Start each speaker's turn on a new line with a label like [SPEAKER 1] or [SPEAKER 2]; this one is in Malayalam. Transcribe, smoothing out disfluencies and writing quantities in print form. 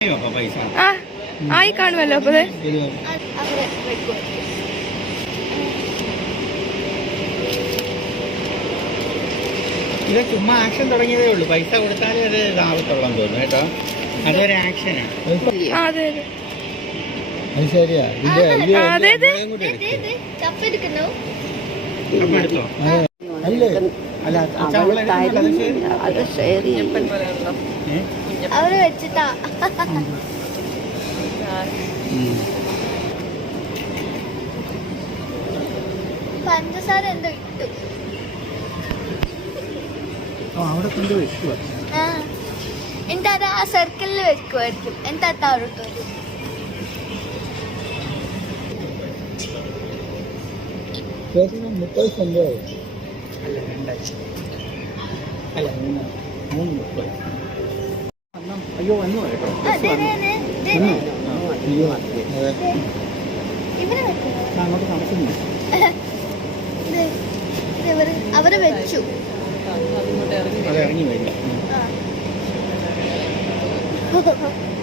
[SPEAKER 1] പൈസ
[SPEAKER 2] ആ ആയി കാണുമല്ലോ അപ്പൊ
[SPEAKER 1] ഇത് ചുമ്മാ ആക്ഷൻ തുടങ്ങിയതേ ഉള്ളൂ. പൈസ കൊടുത്താലേ അത് ഇതാവത്തുള്ളൂ തോന്നുന്നു കേട്ടോ. അതൊരു ആക്ഷനാണ്.
[SPEAKER 2] അതെ അതെ
[SPEAKER 1] അത് ശരിയാ.
[SPEAKER 2] അതെ അതെ
[SPEAKER 1] എടുത്തോ അല്ലേ? അല്ല
[SPEAKER 3] അത് ഷെയർ
[SPEAKER 2] അവര് വെച്ചിട്ടാ പഞ്ചസാര എന്തോ ഇട്ടു.
[SPEAKER 1] അവിടെ കൊണ്ട് വെക്കുക.
[SPEAKER 2] എന്താ ആ സർക്കിളിൽ വെക്കുമായിരിക്കും. എന്താ താഴോട്ട് വരും.
[SPEAKER 1] അല്ല 2 അല്ല 3 അയ്യോ വന്നു കേട്ടോ. അങ്ങോട്ട് താമസിക്കുന്നു.
[SPEAKER 2] അവര് വെച്ചു.
[SPEAKER 1] അത് ഇറങ്ങി വരില്ല.